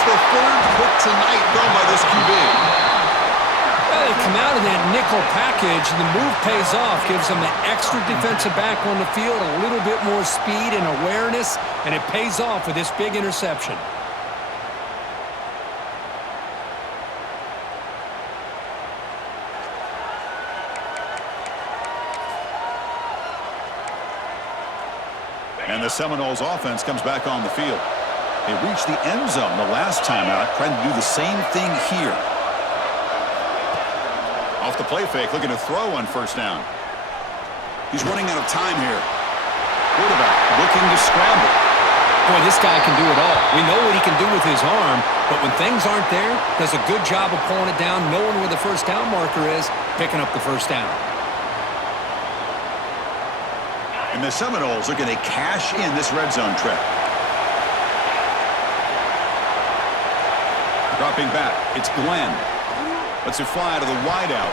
That's the third pick tonight thrown by this QB. Well, they come out of that nickel package, and the move pays off. Gives them an extra defensive back on the field, a little bit more speed and awareness, and it pays off with this big interception. And the Seminoles offense comes back on the field. They reached the end zone the last time out, trying to do the same thing here. Off the play fake, looking to throw on first down. He's running out of time here. Quarterback looking to scramble. Boy, this guy can do it all. We know what he can do with his arm, but when things aren't there, does a good job of pulling it down, knowing where the first down marker is, picking up the first down. And the Seminoles are going to cash in this red zone trip. Dropping back, it's Glenn. Lets it fly to the wideout.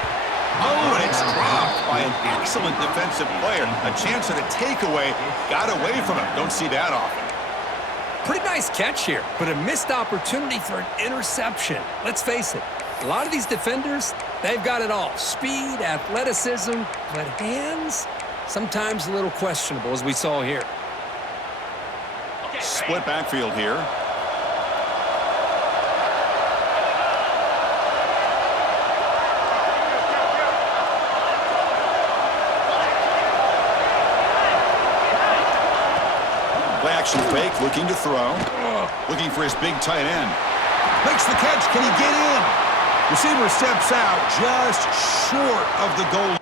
Oh, and it's dropped by an excellent defensive player. A chance at a takeaway. Got away from him. Don't see that often. Pretty nice catch here, but a missed opportunity for an interception. Let's face it, a lot of these defenders, they've got it all. Speed, athleticism, but hands, sometimes a little questionable, as we saw here. Split backfield here. Play action fake, looking to throw. Looking for his big tight end. Makes the catch. Can he get in? Receiver steps out just short of the goal.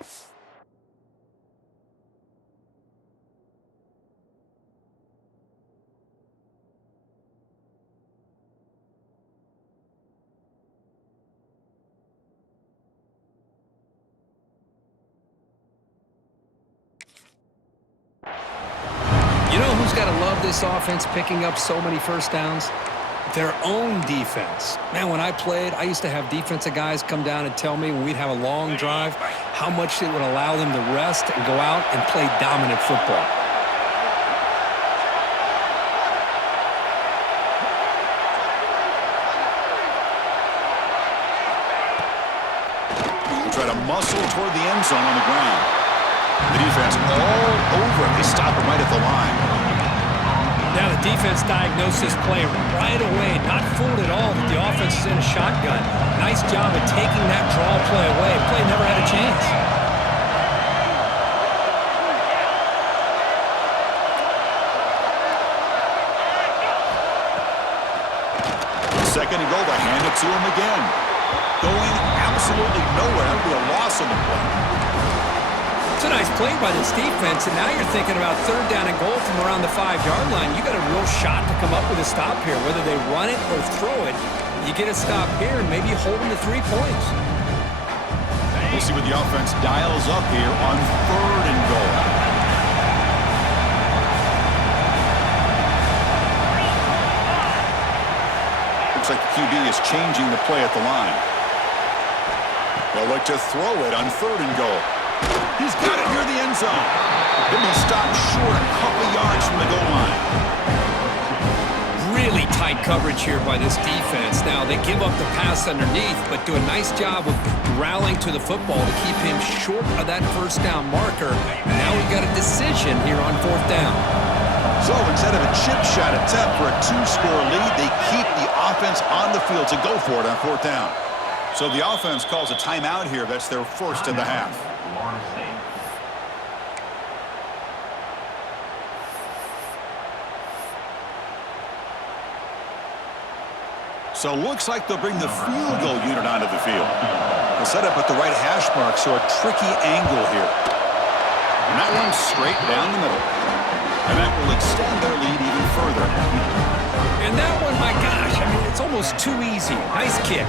You know who's got to love this offense picking up so many first downs? Their own defense. Man, when I played, I used to have defensive guys come down and tell me when we'd have a long drive how much it would allow them to rest and go out and play dominant football. Try to muscle toward the end zone on the ground. The defense all over it. They stop him right at the line. Now the defense diagnosed this play right away, not fooled at all that the offense is in a shotgun. Nice job of taking that draw play away. Play never had a chance. Second and goal, they hand it to him again. Going absolutely nowhere. That would be a loss on the play. It's a nice play by this defense, and now you're thinking about third down and goal from around the 5-yard line. You got a real shot to come up with a stop here. Whether they run it or throw it, you get a stop here and maybe hold them to 3 points. We'll see what the offense dials up here on third and goal. Looks like the QB is changing the play at the line. They'll look to throw it on third and goal. He's got it near the end zone. He'll be stopped short a couple yards from the goal line. Really tight coverage here by this defense. Now, they give up the pass underneath, but do a nice job of rallying to the football to keep him short of that first down marker. And now we've got a decision here on fourth down. So instead of a chip shot attempt for a 2-score lead, they keep the offense on the field to go for it on fourth down. So the offense calls a timeout here. That's their first in the half. So looks like they'll bring the field goal unit onto the field. They'll set up at the right hash mark, so a tricky angle here. And that one's straight down the middle. And that will extend their lead even further. And that one, my gosh, I mean, it's almost too easy. Nice kick.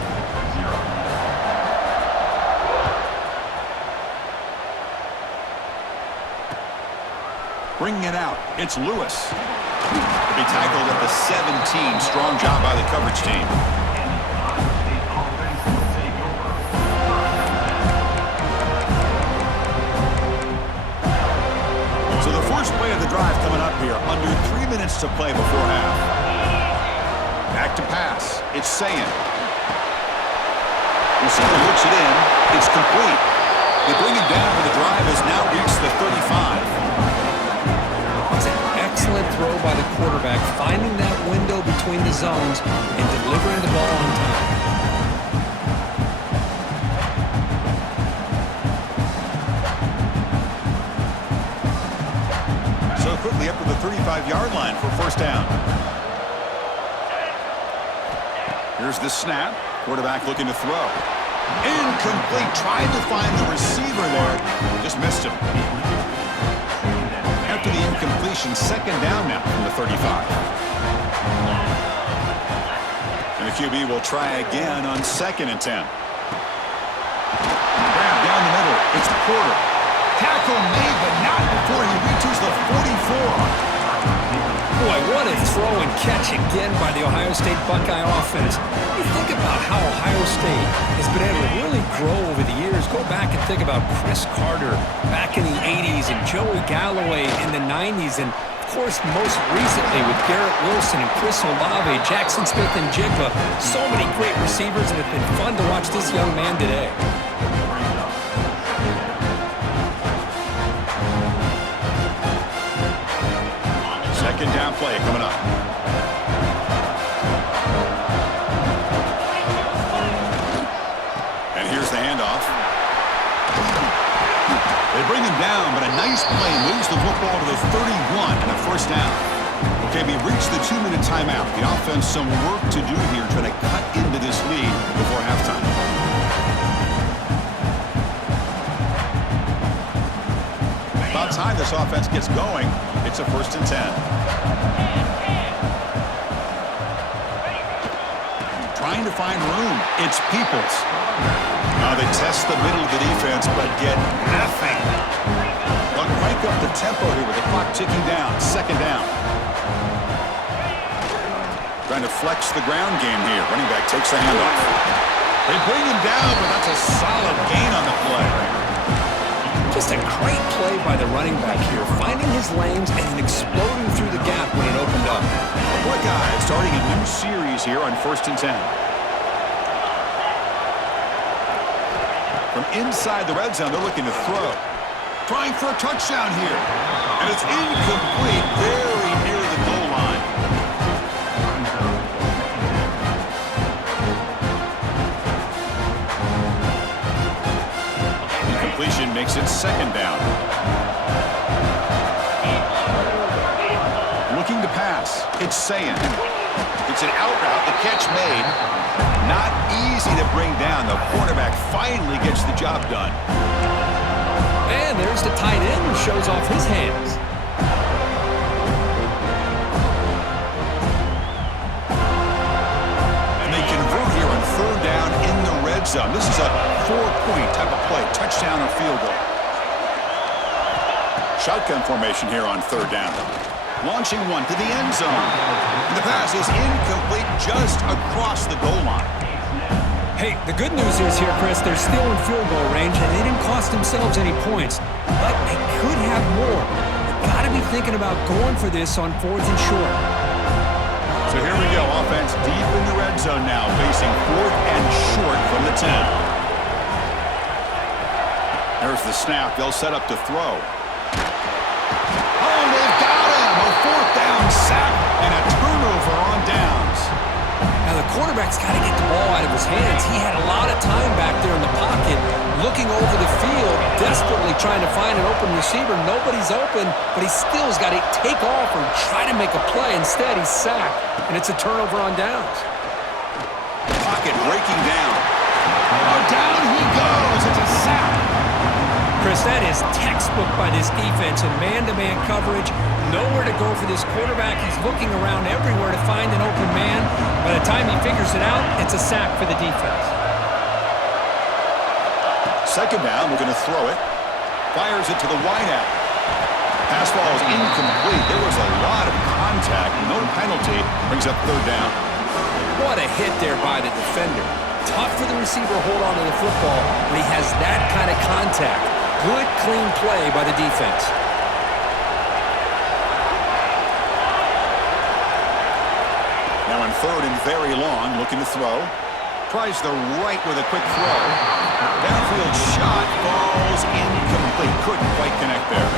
Bringing it out, it's Lewis. To be tackled at the 17. Strong job by the coverage team. So the first play of the drive coming up here. Under 3 minutes to play before half. Back to pass. It's Sayin. Receiver looks it in. It's complete. They bring it down, and the drive has now reached the 35. It's an excellent throw by the quarterback, finding that window between the zones and delivering the ball on time. So quickly up to the 35-yard line for first down. Here's the snap. Quarterback looking to throw. Incomplete. Tried to find the receiver there. Just missed him. After the incompletion, second down now from the 35. And the QB will try again on 2nd and 10. Grab down the middle. It's Porter. Tackle made, but not before he reaches the 44. Boy, what a throw and catch again by the Ohio State Buckeye offense. You think about how Ohio State has been able to really grow over the years. Go back and think about Chris Carter back in the 80s and Joey Galloway in the 90s. And, of course, most recently with Garrett Wilson and Chris Olave, Jackson Smith and Jigba. So many great receivers, and it's been fun to watch this young man today. Second down play coming up. And here's the handoff. They bring him down, but a nice play moves the football to the 31 and a first down. Okay, we reached the 2-minute timeout. The offense some work to do here, trying to cut into this lead before halftime. About time this offense gets going. It's a 1st and 10. Trying to find room. It's Peoples. Now they test the middle of the defense, but get nothing. They'll crank up the tempo here with the clock ticking down. 2nd down. Trying to flex the ground game here. Running back takes the handoff. They bring him down, but that's a solid gain on the play. Just a great play by the running back here, finding his lanes and exploding through the gap when it opened up. Buckeyes starting a new series here on 1st and 10. From inside the red zone, they're looking to throw. Trying for a touchdown here. And it's incomplete, very near the goal line. Incompletion makes it 2nd down. Looking to pass. It's Sayin. It's an out route. The catch made. Not easy to bring down. The quarterback finally gets the job done. And there's the tight end who shows off his hands. And they convert here on 3rd down in the red zone. This is a 4-point type of play. Touchdown or field goal. Shotgun formation here on 3rd down. Launching one to the end zone. And the pass is incomplete just across the goal line. Hey, the good news is here, Chris, they're still in field goal range, and they didn't cost themselves any points. But they could have more. They've got to be thinking about going for this on 4th and short. So here we go. Offense deep in the red zone now, facing 4th and short from the 10. There's the snap. They'll set up to throw. Oh, they've got him! A 4th down sack and a turnover on downs. Now, the quarterback's got to get the ball out of his hands. He had a lot of time back there in the pocket, looking over the field, desperately trying to find an open receiver. Nobody's open, but he still's got to take off or try to make a play. Instead, he's sacked, and it's a turnover on downs. Pocket breaking down. Oh, down he goes. It's a sack. Chris, that is textbook by this defense in man-to-man coverage. Nowhere to go for this quarterback. He's looking around everywhere to find an open man. By the time he figures it out, it's a sack for the defense. 2nd down, we're going to throw it. Fires it to the wideout. Pass ball is incomplete. There was a lot of contact. No penalty. Brings up 3rd down. What a hit there by the defender. Tough for the receiver to hold on to the football when he has that kind of contact. Good, clean play by the defense. Now on third and very long, looking to throw. Tries the right with a quick throw. Downfield shot falls incomplete. Couldn't quite connect there.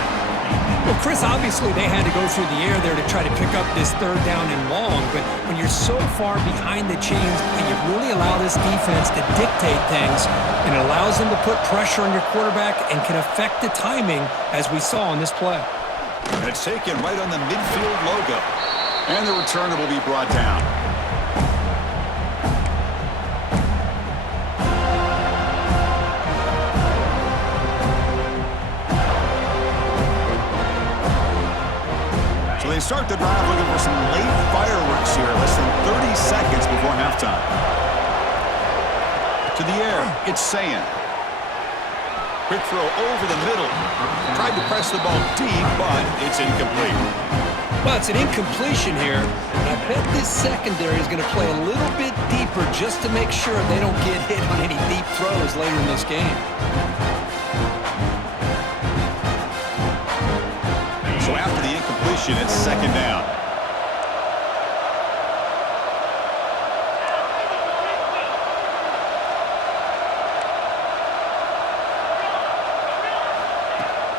Well, Chris, obviously they had to go through the air there to try to pick up this third down and long, but when you're so far behind the chains, you really allow this defense to dictate things, and it allows them to put pressure on your quarterback and can affect the timing, as we saw on this play. And it's taken right on the midfield logo. And the returner will be brought down. So they start the drive looking for some late fireworks here, less than 30 seconds before halftime. To the air, it's Sayin. Quick throw over the middle. Tried to press the ball deep, but it's incomplete. Well, it's an incompletion here, and I bet this secondary is going to play a little bit deeper just to make sure they don't get hit on any deep throws later in this game. So after the incompletion, it's second down.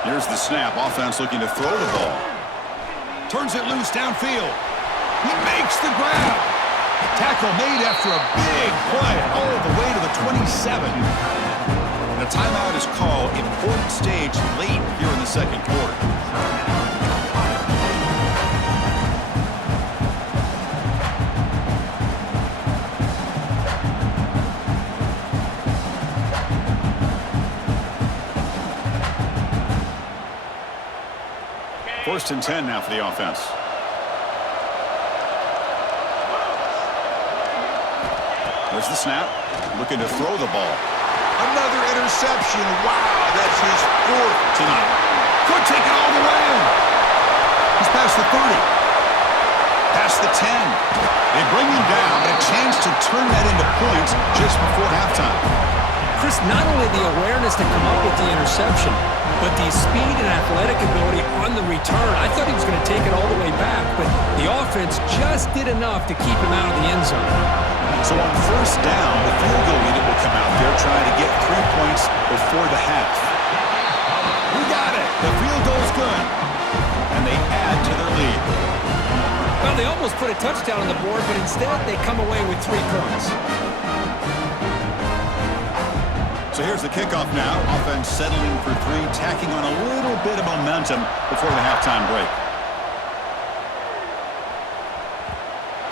Here's the snap. Offense looking to throw the ball. Turns it loose downfield. He makes the grab. Tackle made after a big play all the way to the 27. And a timeout is called. Important stage late here in the second quarter. First and 10 now for the offense. There's the snap. Looking to throw the ball. Another interception. Wow, that's his fourth tonight. Could take it all the way. He's past the 30. Past the 10. They bring him down, but a chance to turn that into points just before halftime. Chris, not only the awareness to come up with the interception, but the speed and athletic ability on the return. I thought he was going to take it all the way back, but the offense just did enough to keep him out of the end zone. So on first down, the field goal unit will come out there trying to get 3 points before the half. We got it. The field goal's good. And they add to their lead. Well, they almost put a touchdown on the board, but instead they come away with 3 points. So here's the kickoff now. Offense settling for 3, tacking on a little bit of momentum before the halftime break.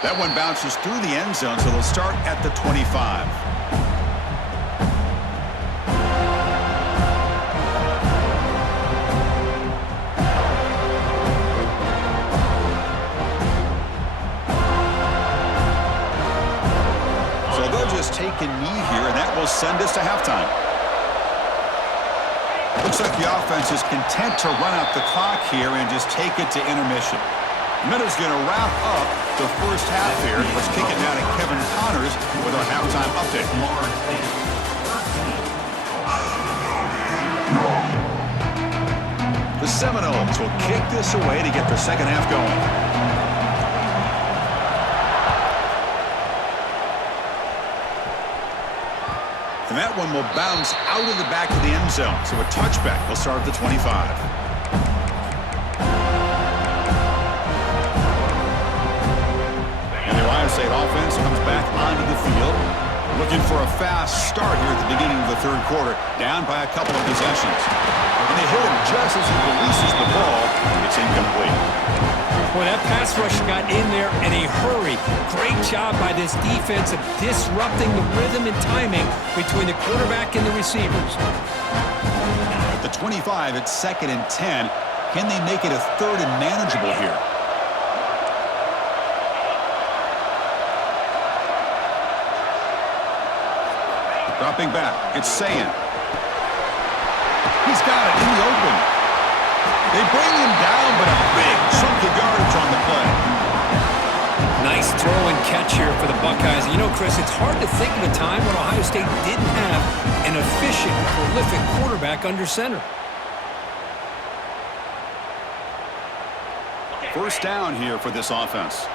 That one bounces through the end zone, so they'll start at the 25. So they'll just take a knee here, and that will send us to halftime. Looks like the offense is content to run out the clock here and just take it to intermission. Minute's going to wrap up the first half here. Let's kick it now to Kevin Connors with our halftime update. The Seminoles will kick this away to get the second half going. And that one will bounce out of the back of the end zone. So a touchback will start at the 25. And the Ohio State offense comes back onto the field, looking for a fast start here at the beginning of the third quarter, down by a couple of possessions. And they hit him just as he releases the ball. It's incomplete. Boy, that pass rush got in there in a hurry. Great job by this defense of disrupting the rhythm and timing between the quarterback and the receivers. At the 25, it's second and 10. Can they make it a third and manageable here? Dropping back, it's Sayin. He's got it in the open. They bring him down, but a big chunk of yardage on the play. Nice throw and catch here for the Buckeyes. You know, Chris, it's hard to think of a time when Ohio State didn't have an efficient, prolific quarterback under center. First down here for this offense.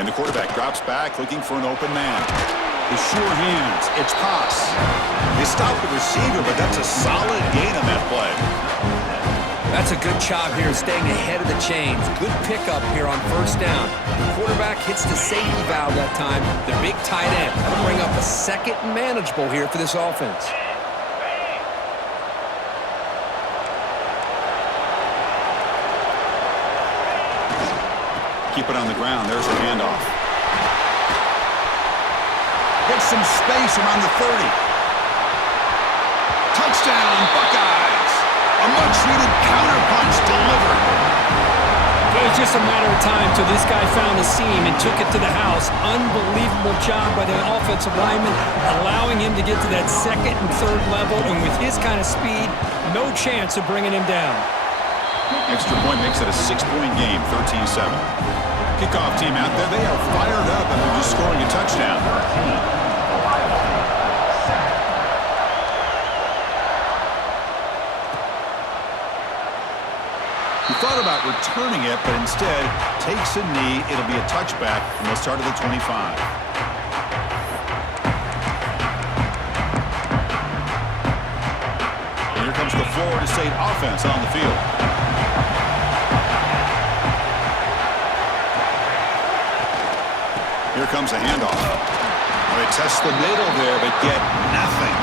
And the quarterback drops back, looking for an open man. The sure hands, it's pass. They stop the receiver, but that's a solid gain on that play. That's a good job here staying ahead of the chains. Good pickup here on first down. The quarterback hits the safety valve that time. The big tight end. That'll bring up a second and manageable here for this offense. Keep it on the ground. There's a handoff. Gets some space around the 30. Touchdown, Buckeyes. A much-needed counterpunch delivered. It was just a matter of time till this guy found the seam and took it to the house. Unbelievable job by the offensive lineman, allowing him to get to that second and third level. And with his kind of speed, no chance of bringing him down. Extra point makes it a 6-point game, 13-7. Kickoff team out there, they are fired up and they're just scoring a touchdown. He thought about returning it, but instead takes a knee. It'll be a touchback, and they'll start at the 25. And here comes the Florida State offense on the field. Here comes a handoff. They test the middle there, but get nothing.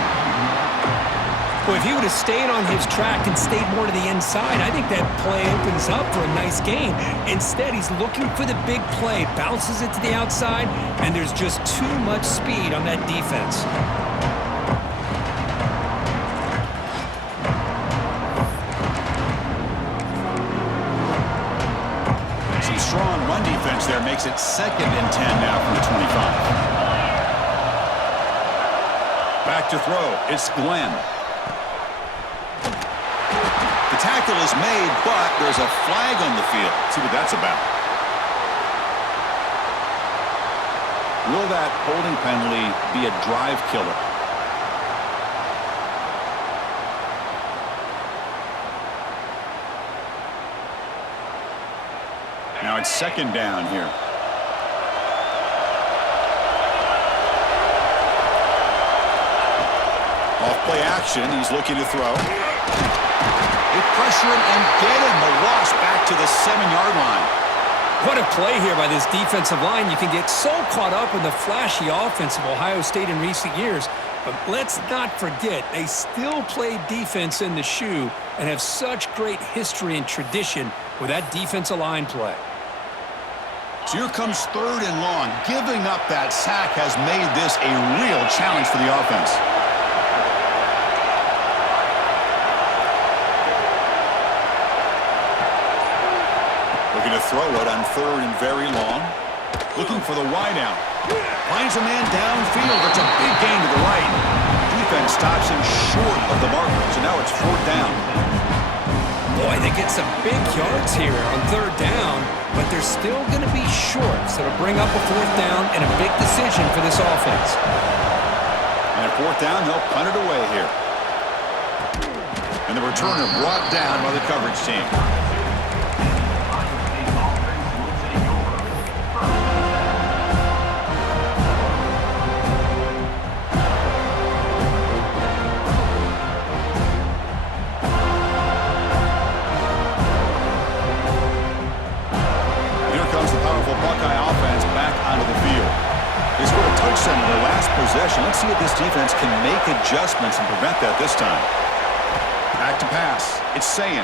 Well, if he would have stayed on his track and stayed more to the inside, I think that play opens up for a nice gain. Instead, he's looking for the big play, bounces it to the outside, and there's just too much speed on that defense. Some strong run defense there makes it 2nd and 10 now from the 25. Back to throw. It's Glenn. The tackle is made, but there's a flag on the field. Let's see what that's about. Will that holding penalty be a drive killer? Now it's 2nd down here. Off play action, he's looking to throw. They pressure him and get him. The loss back to the 7-yard line. What a play here by this defensive line. You can get so caught up in the flashy offense of Ohio State in recent years, but let's not forget they still play defense in the shoe and have such great history and tradition with that defensive line play. So here comes 3rd and long. Giving up that sack has made this a real challenge for the offense. Looking to throw it on 3rd and very long. Looking for the wide out. Finds a man downfield. It's a big gain to the right. Defense stops him short of the marker. So now it's 4th down. Boy, they get some big yards here on 3rd down, but they're still going to be short. So to bring up a 4th down and a big decision for this offense. And at 4th down, they'll punt it away here. And the returner brought down by the coverage team. Their last possession. Let's see if this defense can make adjustments and prevent that this time. Back to pass. It's Sayin.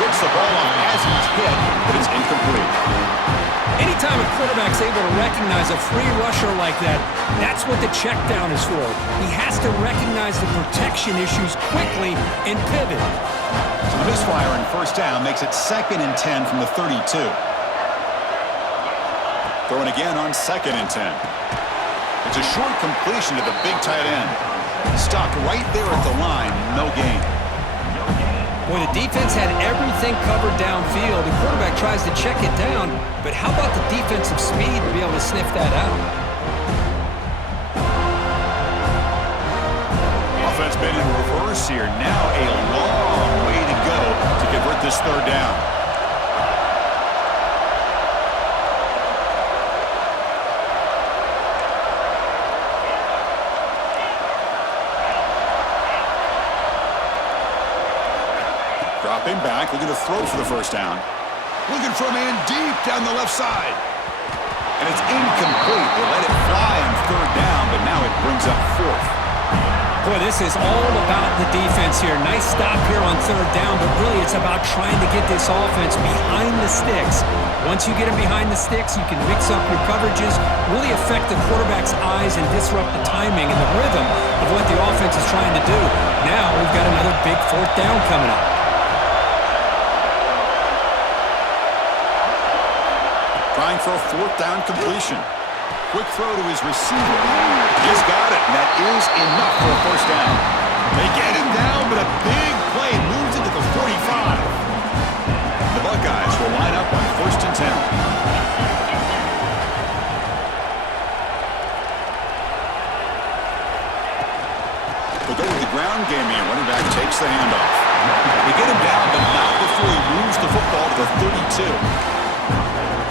Gets the ball off as he's hit, but it's incomplete. Anytime a quarterback's able to recognize a free rusher like that, that's what the check down is for. He has to recognize the protection issues quickly and pivot. So the misfire on 1st down makes it 2nd and 10 from the 32. Throwing again on 2nd and 10. It's a short completion to the big tight end. Stopped right there at the line. No gain. Boy, the defense had everything covered downfield. The quarterback tries to check it down, but how about the defensive speed to be able to sniff that out? Offense been in reverse here. Now a long way to go to convert this 3rd down. back, looking to throw for the first down. Looking for a man deep down the left side. And it's incomplete. They let it fly on third down, but now it brings up fourth. Boy, this is all about the defense here. Nice stop here on third down, but really it's about trying to get this offense behind the sticks. Once you get them behind the sticks, you can mix up your coverages, really affect the quarterback's eyes and disrupt the timing and the rhythm of what the offense is trying to do. Now we've got another big fourth down coming up. Trying for a fourth down completion. Quick throw to his receiver. He's got it, and that is enough for a first down. They get him down, but a big play moves into the 45. The Buckeyes will line up on first and 10. They'll go with the ground game here. Running back takes the handoff. They get him down, but not before he moves the football to the 32.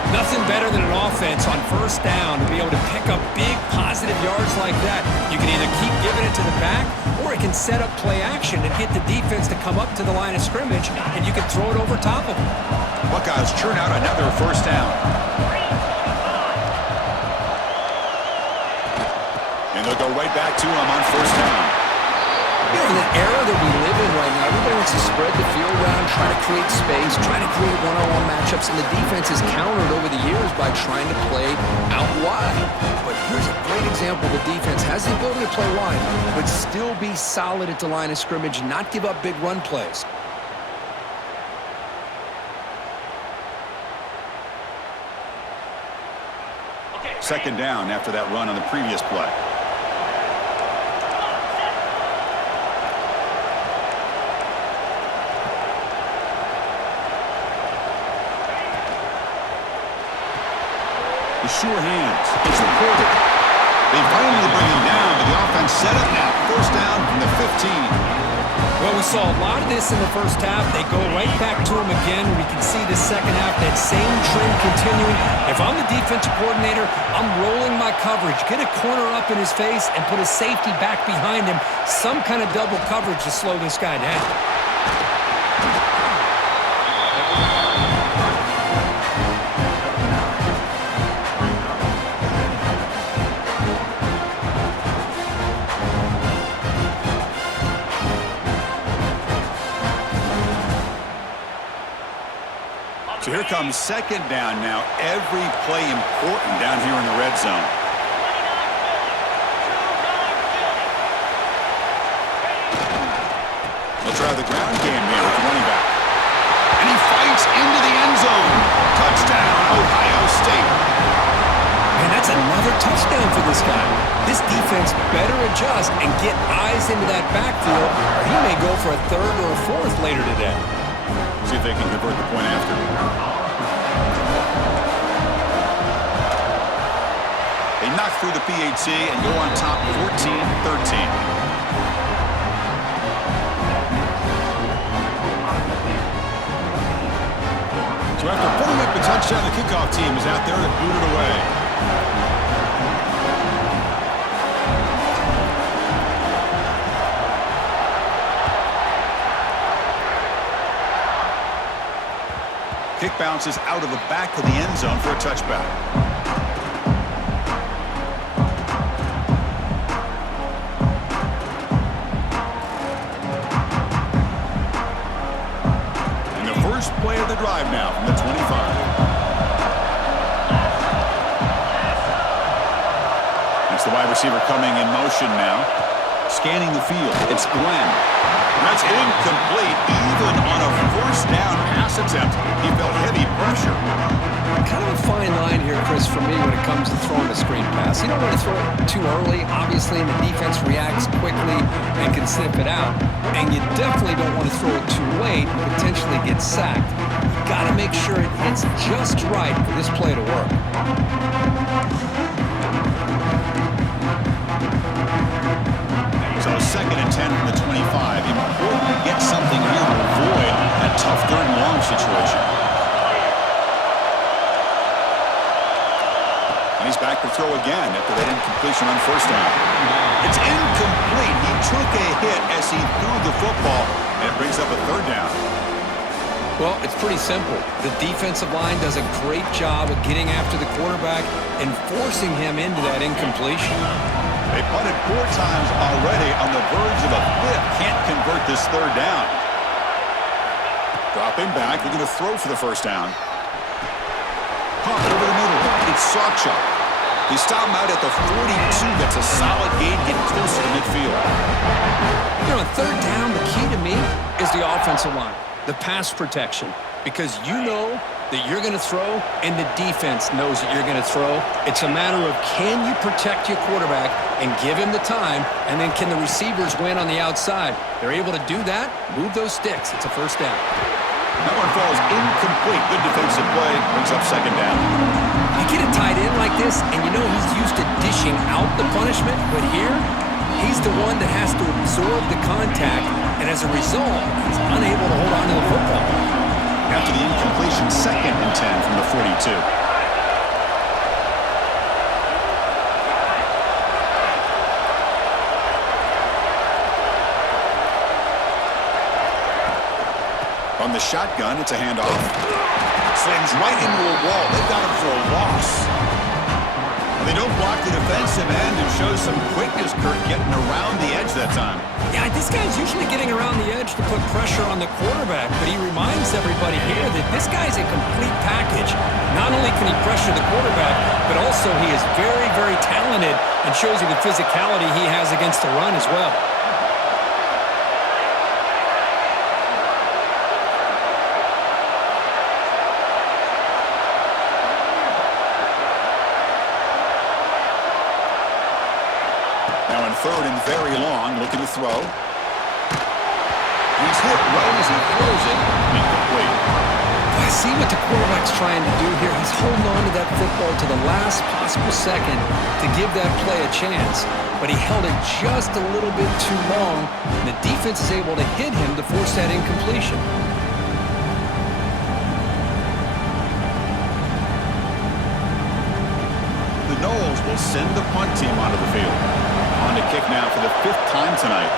Nothing better than an offense on first down to be able to pick up big positive yards like that. You can either keep giving it to the back, or it can set up play action and get the defense to come up to the line of scrimmage, and you can throw it over top of them. Buckeyes churn out another first down. And they'll go right back to him on first down. You know, in the era that we live in right now, everybody wants to spread the field around, try to create space, try to create one-on-one matchups, and the defense has countered over the years by trying to play out wide. But here's a great example. The defense has the ability to play wide, but still be solid at the line of scrimmage, not give up big run plays. Second down after that run on the previous play. Sure hands. It's recorded. They finally bring him down, but the offense set up now. First down from the 15. Well, we saw a lot of this in the first half. They go right back to him again. We can see the second half, that same trend continuing. If I'm the defensive coordinator, I'm rolling my coverage. Get a corner up in his face and put a safety back behind him. Some kind of double coverage to slow this guy down. So here comes second down now. Every play important down here in the red zone. They'll try the ground game here with the running back. And he fights into the end zone. Touchdown, Ohio State. Man, that's another touchdown for this guy. This defense better adjust and get eyes into that backfield, or he may go for a third or a fourth later today. See if they can convert the point after. They knock through the PAT and go on top 14-13. So after putting up a touchdown, the kickoff team is out there to boot it away. Kick bounces out of the back of the end zone for a touchback. And the first play of the drive now from the 25. It's the wide receiver coming in motion now. Scanning the field. It's Glenn. That's incomplete. Even on a first down pass attempt, he felt heavy pressure. Kind of a fine line here, Chris, for me when it comes to throwing a screen pass. You don't want to throw it too early, obviously, and the defense reacts quickly and can sniff it out. And you definitely don't want to throw it too late and potentially get sacked. You got to make sure it hits just right for this play to work. So second and 10 from the 25. Important to get something here to avoid that tough third and long situation. And he's back to throw again after that incompletion on first down. It's incomplete. He took a hit as he threw the football, and it brings up a third down. Well, it's pretty simple. The defensive line does a great job of getting after the quarterback and forcing him into that incompletion. They punted 4 times already on the verge of a 5th. Can't convert this 3rd down. Dropping back. They're going to throw for the 1st down. Caught over the middle. It's Sawchuk. He stopped him out at the 42. That's a solid gain, getting closer to midfield. You know, 3rd down, the key to me is the offensive line, the pass protection, because you know that you're going to throw and the defense knows that you're going to throw. It's a matter of can you protect your quarterback and give him the time, and then can the receivers win on the outside? They're able to do that, move those sticks. It's a 1st down. That one falls incomplete. Good defensive play. Brings up 2nd down. You get a tight end like this, and you know he's used to dishing out the punishment, but here, he's the one that has to absorb the contact, and as a result, he's unable to hold on to the football. After the incompletion, 2nd and 10 from the 42. From the shotgun, it's a handoff. Slings right into a wall. They've got him for a loss. They don't block the defensive end and show some quickness, Kurt, getting around the edge that time. Yeah, this guy's usually getting around the edge to put pressure on the quarterback, but he reminds everybody here that this guy's a complete package. Not only can he pressure the quarterback, but also he is very, very talented and shows you the physicality he has against the run as well. Now in 3rd and very long, looking to throw. He's hit right as he throws it. Incomplete. I see what the quarterback's trying to do here. He's holding on to that football to the last possible second to give that play a chance. But he held it just a little bit too long, and the defense is able to hit him to force that incompletion. The Knowles will send the punt team onto the field. On to kick now for the 5th time tonight.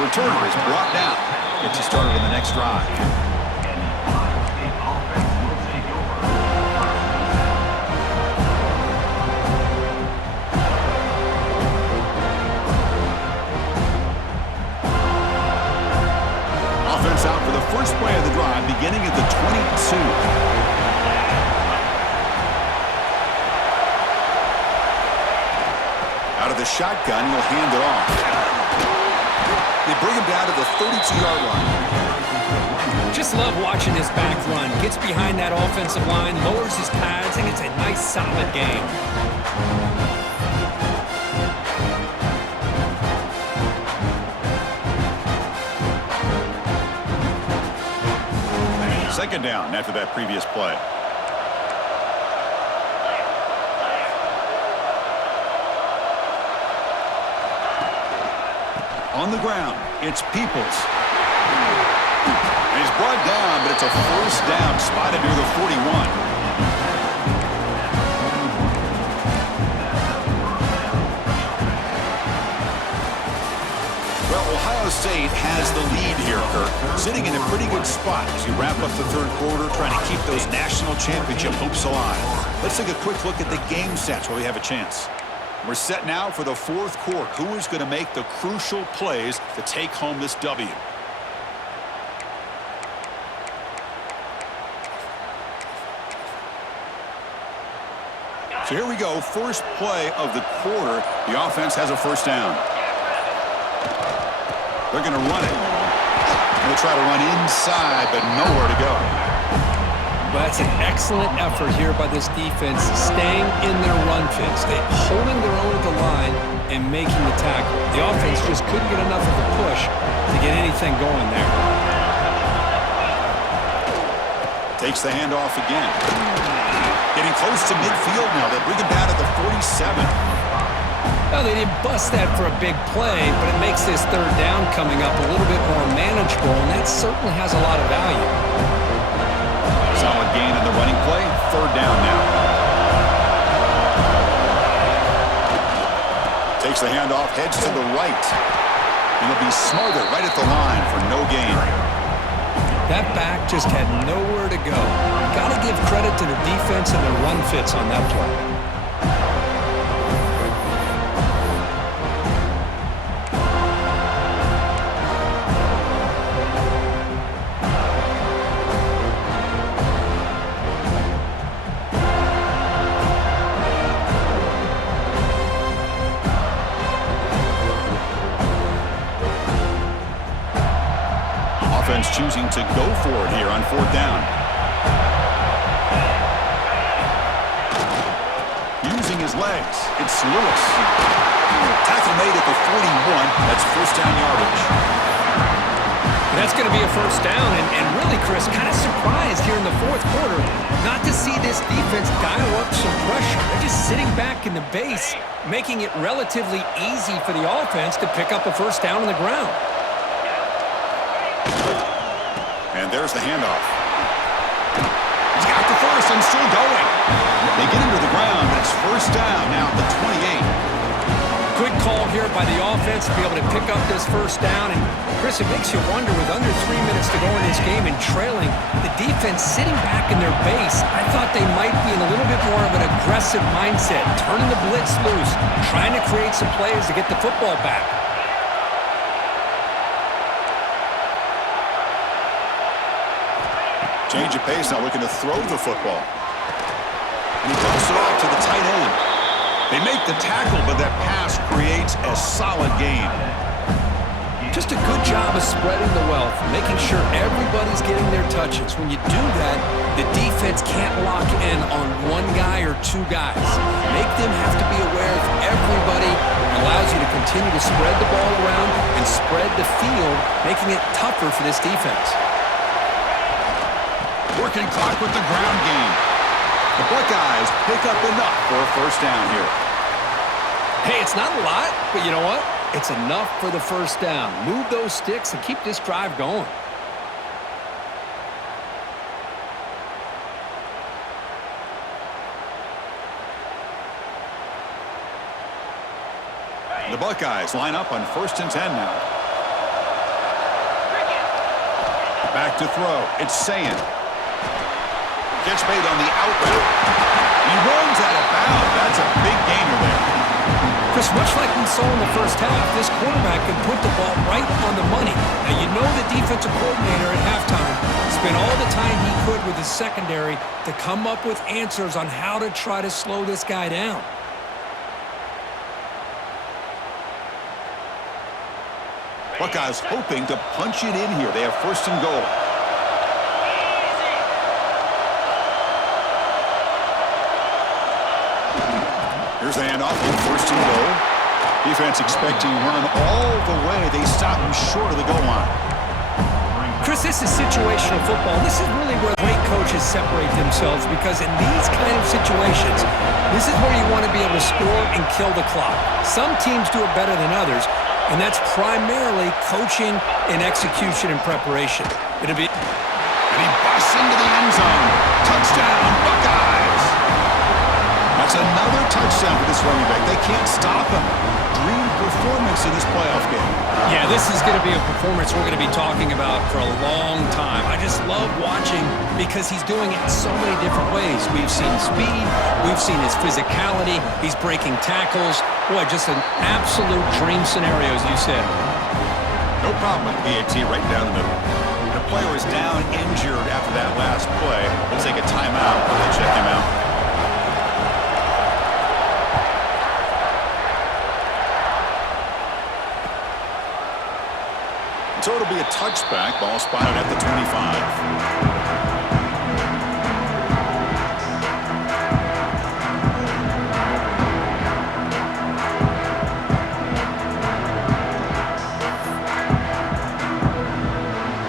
Returner is brought down. Gets you started on the next drive. Offense out for the first play of the drive, beginning at the 22. Out of the shotgun, he'll hand it off. They bring him down to the 32-yard line. Just love watching this back run. Gets behind that offensive line, lowers his pads, and it's a nice, solid game. Second down after that previous play. On the ground, it's Peoples. And he's brought down, but it's a 1st down, spotted near the 41. Well, Ohio State has the lead here, Kirk. Sitting in a pretty good spot as you wrap up the 3rd quarter, trying to keep those national championship hopes alive. Let's take a quick look at the game stats while we have a chance. We're set now for the 4th quarter. Who is going to make the crucial plays to take home this W? So here we go. First play of the quarter. The offense has a 1st down. They're going to run it. They'll try to run inside, but nowhere to go. But that's an excellent effort here by this defense, staying in their run fits. They're holding their own at the line and making the tackle. The offense just couldn't get enough of a push to get anything going there. Takes the handoff again. Getting close to midfield now. They bring him down at the 47. Well, they didn't bust that for a big play, but it makes this 3rd down coming up a little bit more manageable, and that certainly has a lot of value. Solid gain on the running play. 3rd down now. Takes the handoff, heads to the right. And he'll be smothered right at the line for no gain. That back just had nowhere to go. Got to give credit to the defense and their run fits on that play. Offense choosing to go for it here on 4th down. Using his legs, it's Lewis. Tackle made at the 41. That's 1st down yardage. That's going to be a 1st down, and really, Chris, kind of surprised here in the 4th quarter not to see this defense dial up some pressure. They're just sitting back in the base, making it relatively easy for the offense to pick up a 1st down on the ground. And there's the handoff. He's got the first and still going. They get him to the ground, but it's 1st down now at the 28. Good call here by the offense to be able to pick up this 1st down. And, Chris, it makes you wonder, with under 3 minutes to go in this game and trailing, the defense sitting back in their base, I thought they might be in a little bit more of an aggressive mindset, turning the blitz loose, trying to create some plays to get the football back. Change of pace, now looking to throw the football. And he dumps it off to the tight end. They make the tackle, but that pass creates a solid gain. Just a good job of spreading the wealth, making sure everybody's getting their touches. When you do that, the defense can't lock in on one guy or two guys. Make them have to be aware of everybody. It allows you to continue to spread the ball around and spread the field, making it tougher for this defense. Working clock with the ground game. The Buckeyes pick up enough for a 1st down here. Hey, it's not a lot, but you know what? It's enough for the 1st down. Move those sticks and keep this drive going. The Buckeyes line up on 1st and 10 now. Back to throw. It's Sayin. Gets made on the out route. He runs out of bounds. That's a big gainer there. Chris, much like we saw in the 1st half, this quarterback can put the ball right on the money. Now, you know the defensive coordinator at halftime spent all the time he could with his secondary to come up with answers on how to try to slow this guy down. Buckeyes hoping to punch it in here. They have 1st and goal. Here's the handoff on 1st and goal. Defense expecting run all the way. They stop him short of the goal line. Chris, this is situational football. This is really where great coaches separate themselves, because in these kind of situations, this is where you want to be able to score and kill the clock. Some teams do it better than others, and that's primarily coaching and execution and preparation. It'll be... And he busts into the end zone. Touchdown, Buckeyes! That's another touchdown for this running back. They can't stop him. Dream performance in this playoff game. Yeah, this is going to be a performance we're going to be talking about for a long time. I just love watching because he's doing it in so many different ways. We've seen speed. We've seen his physicality. He's breaking tackles. Boy, just an absolute dream scenario, as you said. No problem with PAT right down the middle. The player is down injured after that last play. We'll take a timeout while they check him out. So it'll be a touchback. Ball spotted at the 25.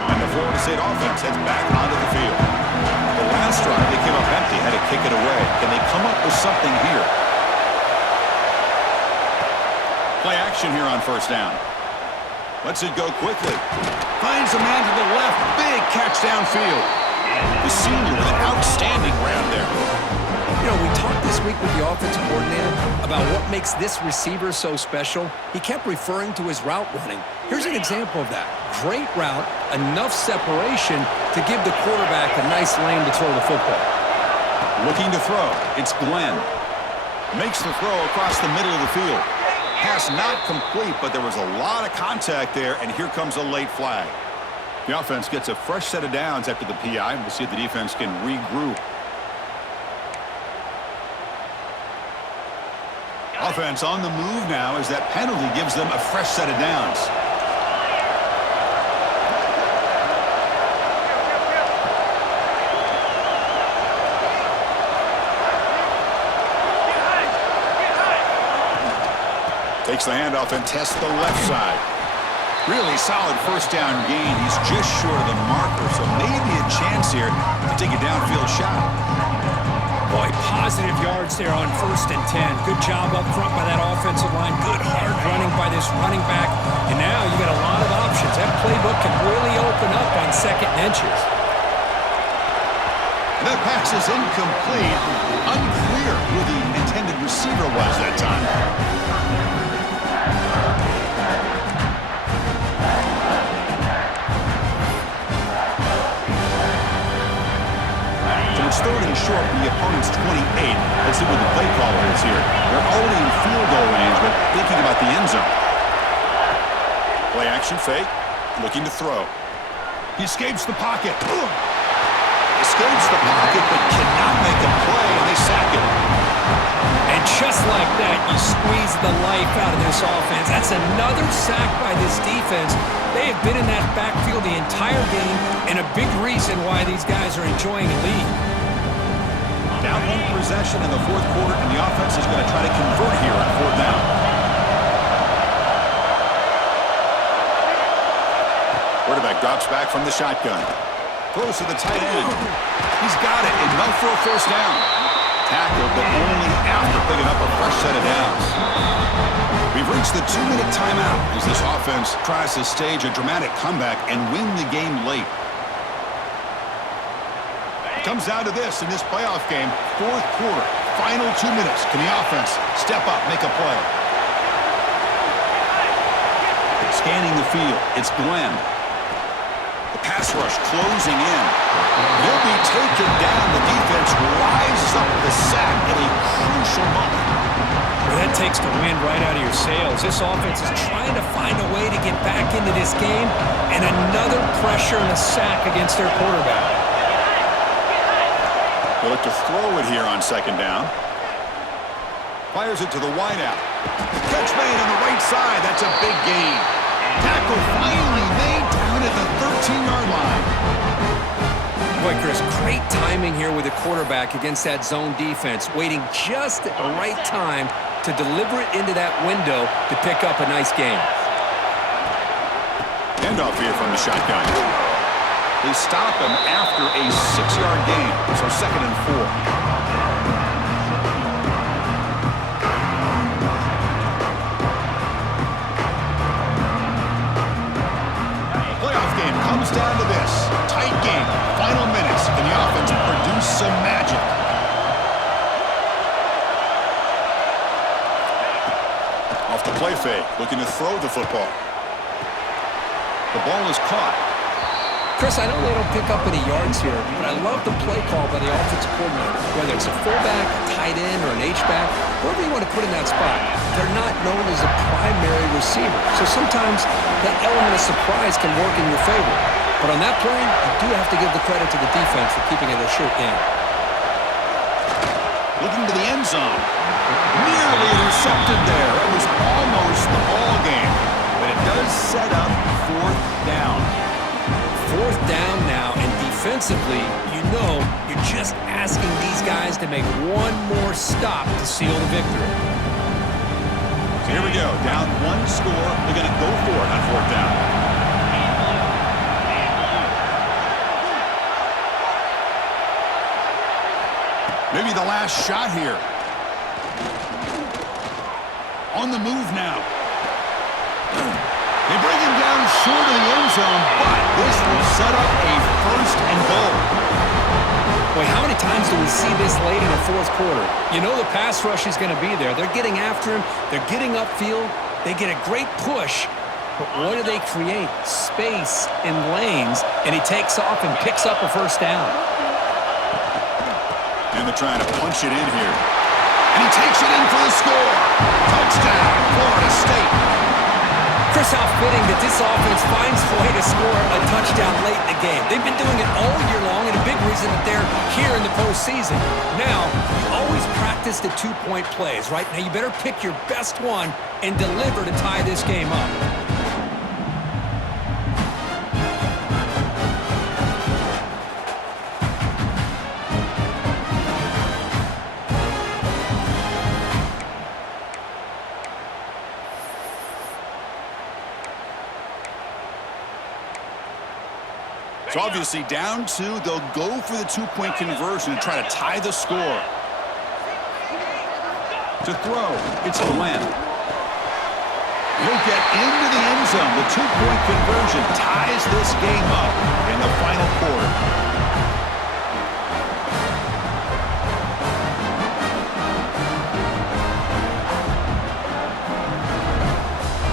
And the Florida State offense heads back onto the field. The last drive, they came up empty, had to kick it away. Can they come up with something here? Play action here on 1st down. Lets it go quickly. Finds a man to the left. Big catch downfield. The senior with an outstanding round there. You know, we talked this week with the offensive coordinator about what makes this receiver so special. He kept referring to his route running. Here's an example of that. Great route, enough separation to give the quarterback a nice lane to throw the football. Looking to throw. It's Glenn. Makes the throw across the middle of the field. Pass not complete, but there was a lot of contact there, and here comes a late flag. The offense gets a fresh set of downs after the PI. We'll see if the defense can regroup. Offense on the move now as that penalty gives them a fresh set of downs. Takes the handoff and tests the left side. Really solid first down gain. He's just short of the marker, so maybe a chance here to take a downfield shot. Boy, positive yards there on 1st and 10. Good job up front by that offensive line. Good hard running by this running back. And now you got a lot of options. That playbook can really open up on 2nd and inches. That pass is incomplete. Unclear who the intended receiver was that time. It's 3rd and short from the opponent's 28. Let's see what the play caller is here. They're already in field goal range, but thinking about the end zone. Play action fake, looking to throw. He escapes the pocket. Escapes the pocket, but cannot make a play, and they sack it. And just like that, you squeeze the life out of this offense. That's another sack by this defense. They have been in that backfield the entire game, and a big reason why these guys are enjoying a lead. Down 1 possession in the 4th quarter, and the offense is going to try to convert here on 4th down. Quarterback drops back from the shotgun. Throws to the tight end. He's got it. Enough for a 1st down. Tackled, but only after picking up a fresh set of downs. We've reached the 2-minute timeout as this offense tries to stage a dramatic comeback and win the game late. It comes down to this in this playoff game. 4th quarter, final 2 minutes. Can the offense step up, make a play? Scanning the field, it's Glenn. The pass rush closing in. He'll be taken down. The defense rises up the sack at a crucial moment. Well, that takes the wind right out of your sails. This offense is trying to find a way to get back into this game, and another pressure and a sack against their quarterback. They'll look to throw it here on 2nd down. Fires it to the wideout. Catch made on the right side. That's a big gain. Tackle finally made down at the 13-yard line. Boy, Chris, great timing here with the quarterback against that zone defense, waiting just at the right time to deliver it into that window to pick up a nice gain. Handoff here from the shotgun. They stop him after a 6-yard gain, so 2nd and 4. Comes down to this. Tight game. Final minutes. Can the offense produce some magic? Off the play fake. Looking to throw the football. The ball is caught. Chris, I know they don't pick up any yards here, but I love the play call by the offensive coordinator. Whether it's a fullback, a tight end, or an H-back, whoever you want to put in that spot, they're not known as a primary receiver. So sometimes that element of surprise can work in your favor. But on that play, you do have to give the credit to the defense for keeping it a short game. Looking to the end zone. Nearly intercepted there. It was almost the ball game. But it does set up 4th down. 4th down now, and defensively, you know you're just asking these guys to make one more stop to seal the victory. So here we go. Down 1 score. They're going to go for it on 4th down. Maybe the last shot here. On the move now. They bring him down short of the end zone, but this will set up a 1st and goal. Boy, how many times do do we see this late in the fourth quarter? You know the pass rush is going to be there. They're getting after him. They're getting upfield. They get a great push. But what do they create? Space in lanes. And he takes off and picks up a first down. And they're trying to punch it in here. And he takes it in for the score. Touchdown, Florida State. Chris, how fitting that this offense finds a way to score a touchdown late in the game. They've been doing it all year long, and a big reason that they're here in the postseason. Now, you always practice the two-point plays, right? Now, you better pick your best one and deliver to tie this game up. So obviously down two, they'll go for the two-point conversion and try to tie the score. To throw, it's Glenn. He'll get into the end zone. The two-point conversion ties this game up in the final quarter.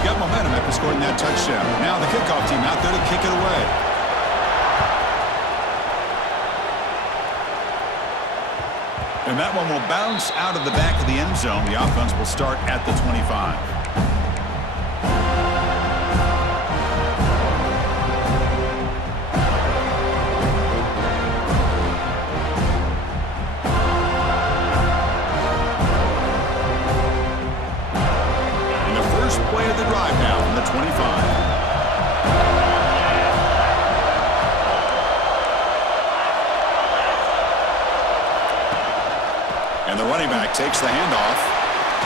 Got momentum after scoring that touchdown. Now the kickoff team out there to kick it away. And that one will bounce out of the back of the end zone. The offense will start at the 25. And the first play of the drive now from the 25. And the running back takes the handoff,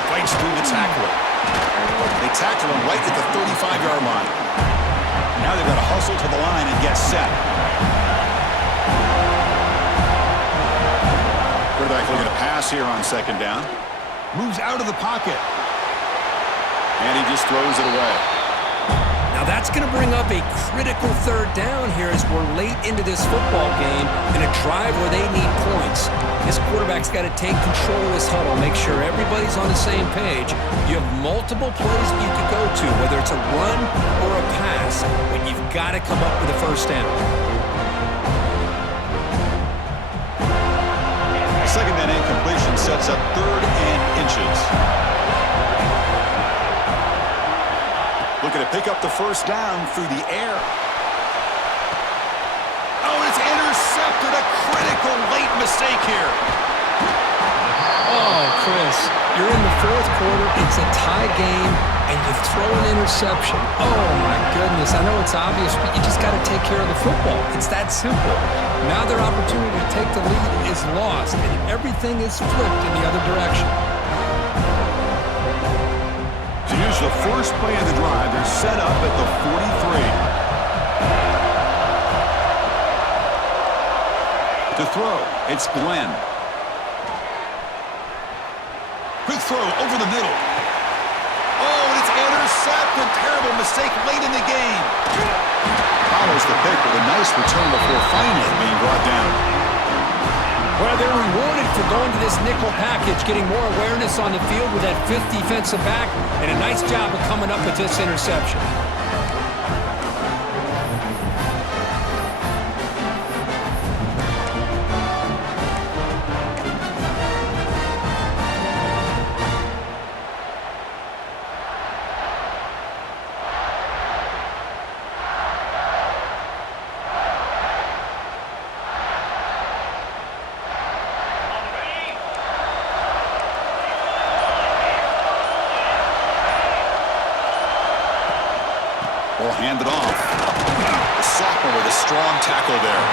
fights through the tackler. They tackle him right at the 35-yard line. Now they've got to hustle to the line and get set. Quarterback looking to pass here on second down. Moves out of the pocket. And he just throws it away. Now that's going to bring up a critical third down here as we're late into this football game in a drive where they need points. This quarterback's got to take control of this huddle, make sure everybody's on the same page. You have multiple plays that you could go to, whether it's a run or a pass, but you've got to come up with a first down. The second down incompletion sets up 3rd and inches. Looking to pick up the first down through the air. Oh, it's intercepted. A critical late mistake here. Oh, Chris, you're in the fourth quarter. It's a tie game, and you throw an interception. Oh, my goodness. I know it's obvious, but you just got to take care of the football. It's that simple. Now their opportunity to take the lead is lost, and everything is flipped in the other direction. To use the first play of the drive, they're set up at the 43. To throw, it's Glenn. Quick throw over the middle. Oh, and it's intercepted. Terrible mistake late in the game. Follows the pick with a nice return before finally being brought down. Well, they're rewarded for going to this nickel package, getting more awareness on the field with that 5th defensive back, and a nice job of coming up with this interception. Will hand it off. The sophomore with a strong tackle there.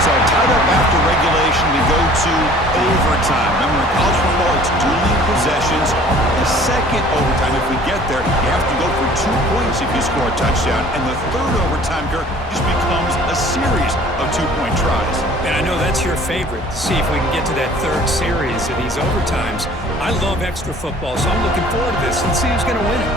So tied up after regulation, we go to overtime. Remember, in college football, it's dueling possessions. The second overtime, if we get there, you have to go for 2 points if you score a touchdown. And the third overtime, Kirk, just becomes a series of 2-point tries. And I know that's your favorite, to see if we can get to that third series of these overtimes. I love extra football, so I'm looking forward to this. Let's see who's going to win it.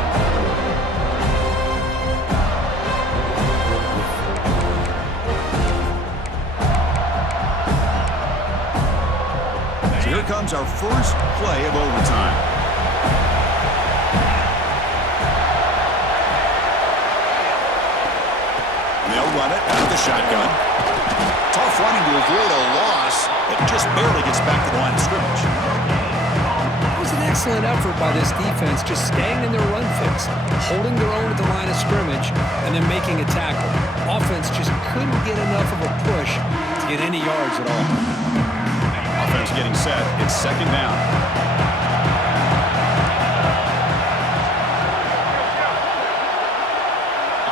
comes our first play of overtime. They'll run it out of the shotgun. Tough running to avoid a loss, but just barely gets back to the line of scrimmage. It was an excellent effort by this defense, just staying in their run fix, holding their own at the line of scrimmage, and then making a tackle. Offense just couldn't get enough of a push to get any yards at all. Offense getting set. It's second down.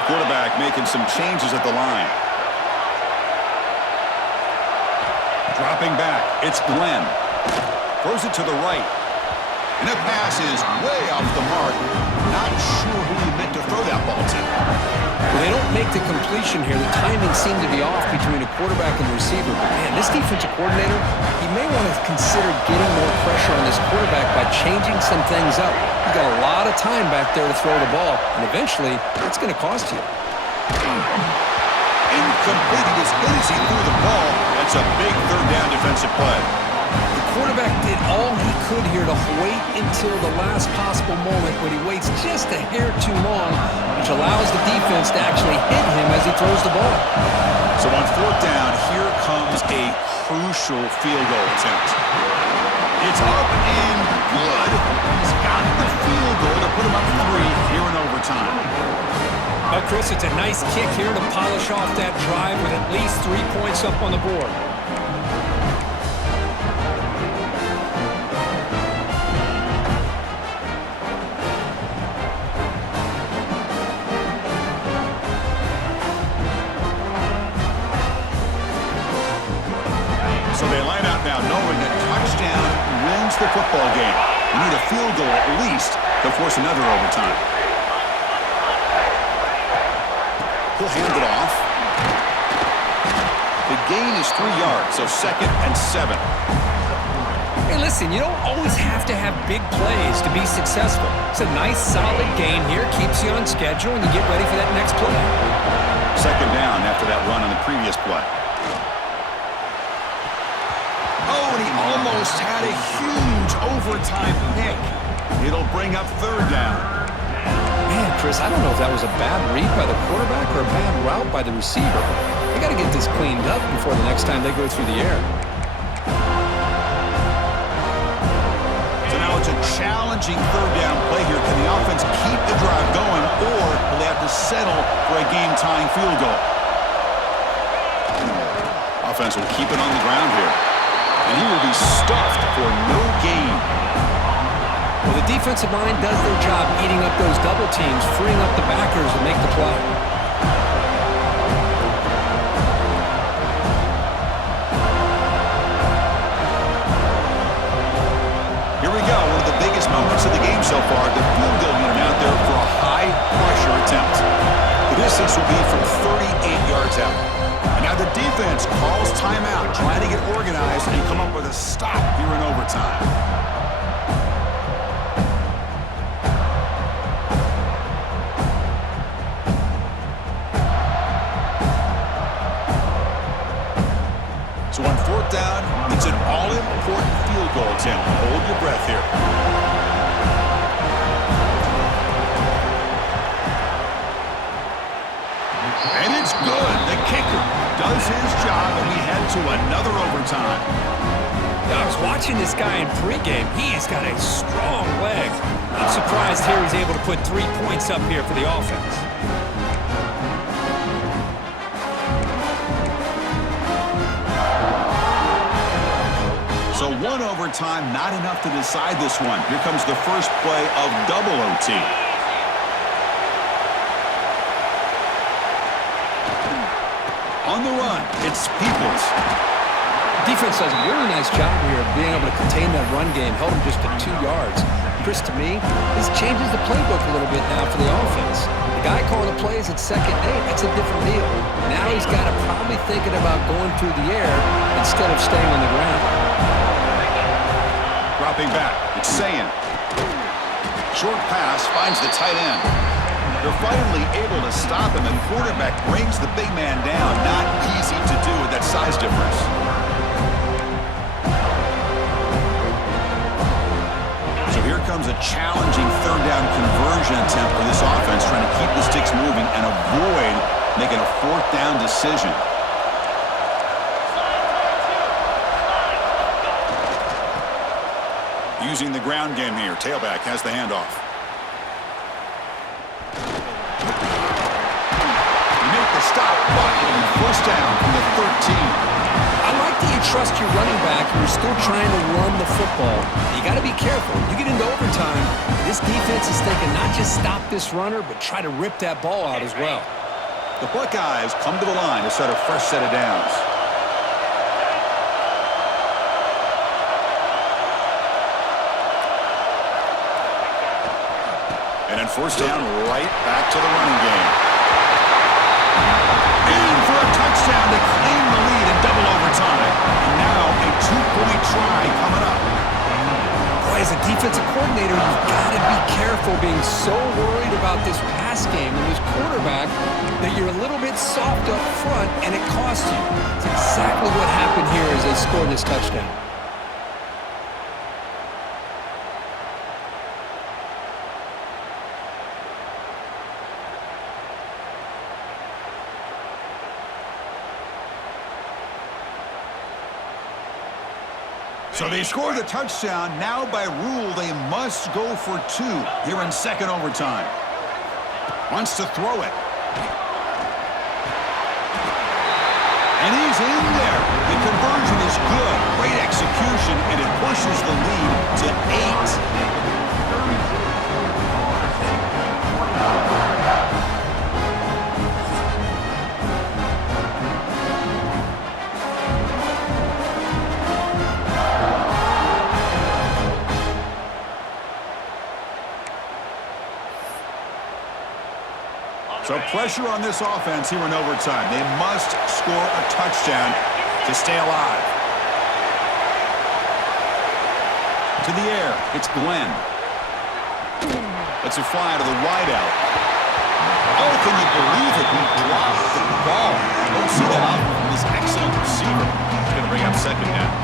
Quarterback making some changes at the line. Dropping back. It's Glenn. Throws it to the right. And that pass is way off the mark. Not sure who he meant to throw that ball to. Well, they don't make the completion here. The timing seemed to be off between a quarterback and the receiver. But, man, this defensive coordinator, he may want to consider getting more pressure on this quarterback by changing some things up. He's got a lot of time back there to throw the ball, and eventually it's going to cost you. Incomplete. As good as he threw the ball, that's a big third down defensive play. The quarterback did all he could here to wait until the last possible moment, but he waits just a hair too long, which allows the defense to actually hit him as he throws the ball. So on fourth down, here comes a crucial field goal attempt. It's up and good. He's got the field goal to put him up 3 here in overtime. But, Chris, it's a nice kick here to polish off that drive with at least 3 points up on the board. So they line out now knowing a touchdown wins the football game. You need a field goal at least to force another overtime. He'll hand it off. The gain is 3 yards, so 2nd and 7. Hey, listen, you don't always have to have big plays to be successful. It's a nice, solid gain here, keeps you on schedule, and you get ready for that next play. 2nd down after that run on the previous play. Oh, and he almost had a huge overtime pick. It'll bring up 3rd down. Man, Chris, I don't know if that was a bad read by the quarterback or a bad route by the receiver. They got to get this cleaned up before the next time they go through the air. So now it's a challenging 3rd down play here. Can the offense keep the drive going, or will they have to settle for a game-tying field goal? Offense will keep it on the ground here. And he will be stuffed for no gain. Well, the defensive line does their job eating up those double teams, freeing up the backers to make the play. Here we go, one of the biggest moments of the game so far. The field goal unit out there for a high-pressure attempt. The distance will be from 38 yards out. And now the defense calls timeout, trying to get organized and come up with a stop here in overtime. So on 4th down, it's an all-important field goal attempt. Hold your breath here. And it's good. The kicker does his job, and we head to another overtime. Now, I was watching this guy in pregame. He's got a strong leg. I'm surprised here he's able to put 3 points up here for the offense. So 1 overtime, not enough to decide this one. Here comes the first play of double OT. On the run, it's Peoples. Defense does a really nice job here of being able to contain that run game, held him just to 2 yards. Chris, to me, this changes the playbook a little bit now for the offense. The guy calling the plays at 2nd and 8, that's a different deal. Now he's got to probably thinking about going through the air instead of staying on the ground. Dropping back, it's Sayan. Short pass finds the tight end. They're finally able to stop him, and quarterback brings the big man down. Not easy to do with that size difference. challenging third down conversion attempt for this offense, trying to keep the sticks moving and avoid making a fourth down decision. Using the ground game here. Tailback has the handoff. You make the stop, but it'll be first down from the 13. I like that you trust your running back and you're still trying to run the football. You got to be careful. You get into overtime, this defense is thinking not just stop this runner, but try to rip that ball out as well. The Buckeyes come to the line to set a fresh set of downs. And then first down, right back to the running game. In for a touchdown to claim the lead in double overtime. And now a two-point try coming up. Boy, as a defensive coordinator, you've got to be careful being so worried about this pass game and this quarterback that you're a little bit soft up front and it costs you. It's exactly what happened here as they scored this touchdown. So they score the touchdown. Now by rule, they must go for two here in second overtime. Wants to throw it. And he's in there. The conversion is good. Great execution, and it pushes the lead to 8. So pressure on this offense here in overtime. They must score a touchdown to stay alive. To the air, it's Glenn. Let's a fly to the wideout. Oh, can you believe it? He dropped the ball. Don't see that out from this excellent receiver. He's going to bring up second down.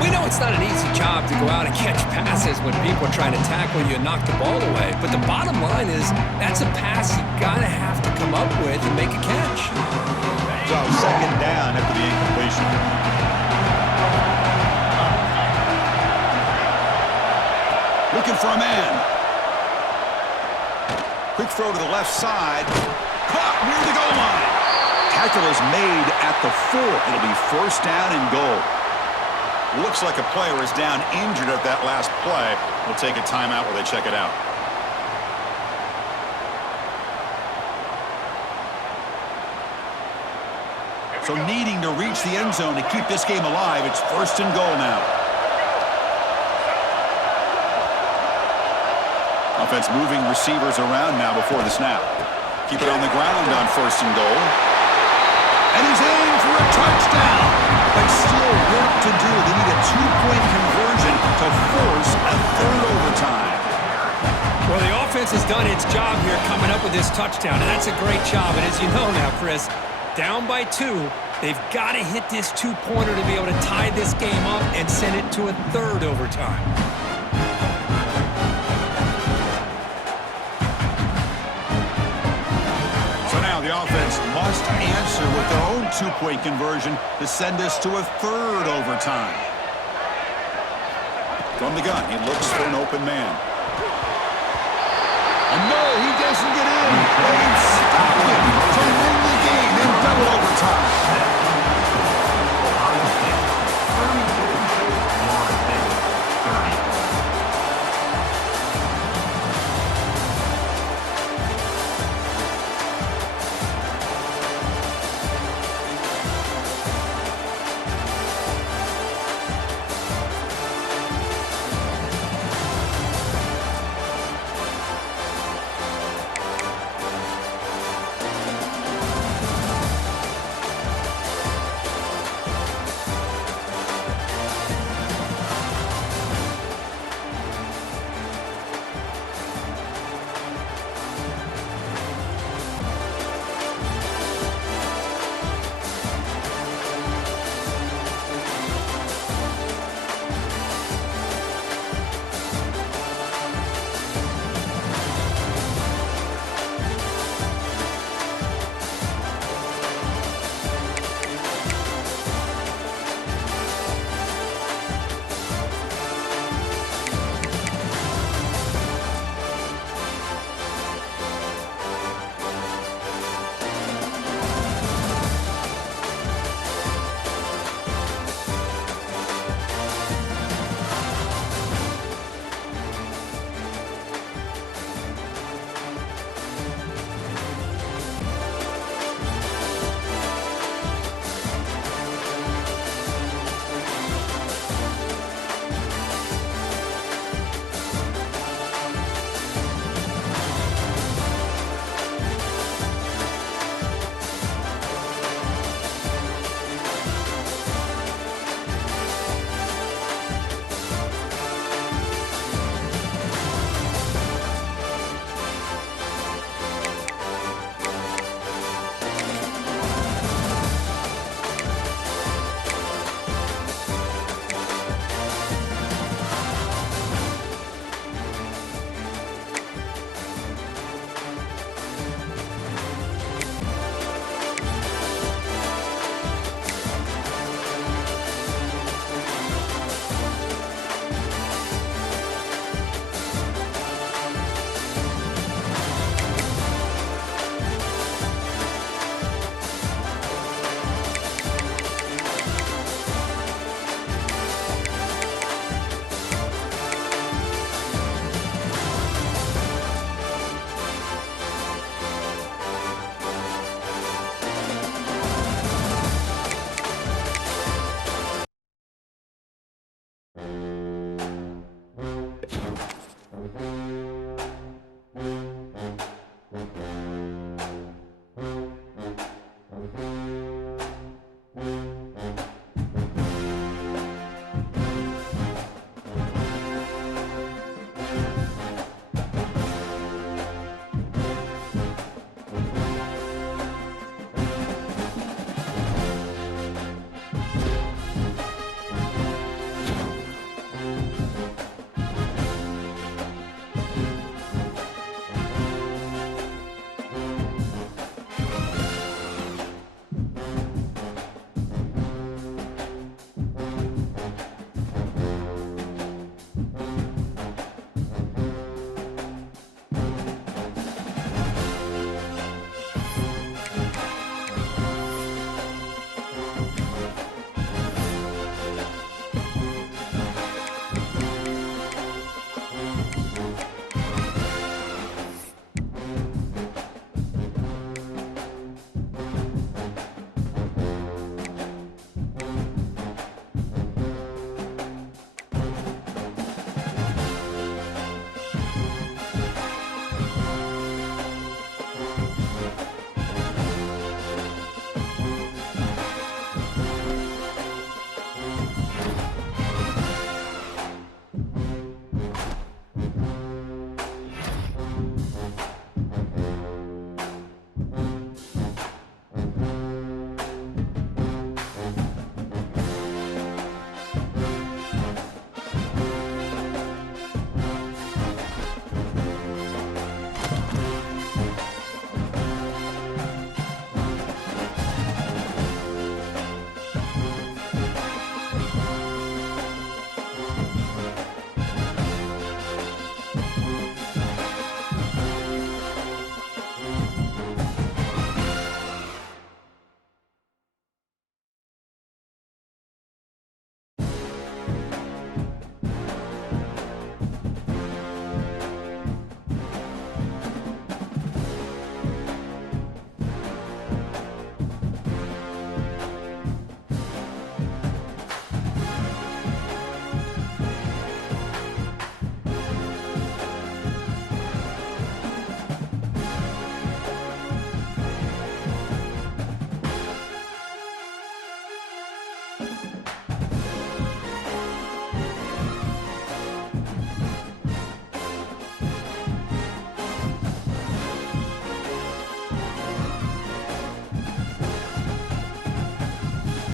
We know it's not an easy job to go out and catch passes when people are trying to tackle you and knock the ball away. But the bottom line is that's a pass you got to have to come up with and make a catch. So second down after the incompletion. Looking for a man. Quick throw to the left side. Caught near the goal line. Tackle is made at the 4. It'll be first down and goal. Looks like a player is down injured at that last play. We'll take a timeout while they check it out. So needing to reach the end zone to keep this game alive, it's first and goal now. Offense moving receivers around now before the snap. Keep it on the ground on first and goal. And he's in for a touchdown. But still work to do. They need a two-point conversion to force a third overtime. Well, the offense has done its job here coming up with this touchdown, and that's a great job. And as you know now, Chris, down by 2, they've got to hit this two-pointer to be able to tie this game up and send it to a third overtime. The offense must answer with their own two-point conversion to send us to a third overtime. From the gun, he looks for an open man. And no, he doesn't get in. They stop him to win the game in double overtime.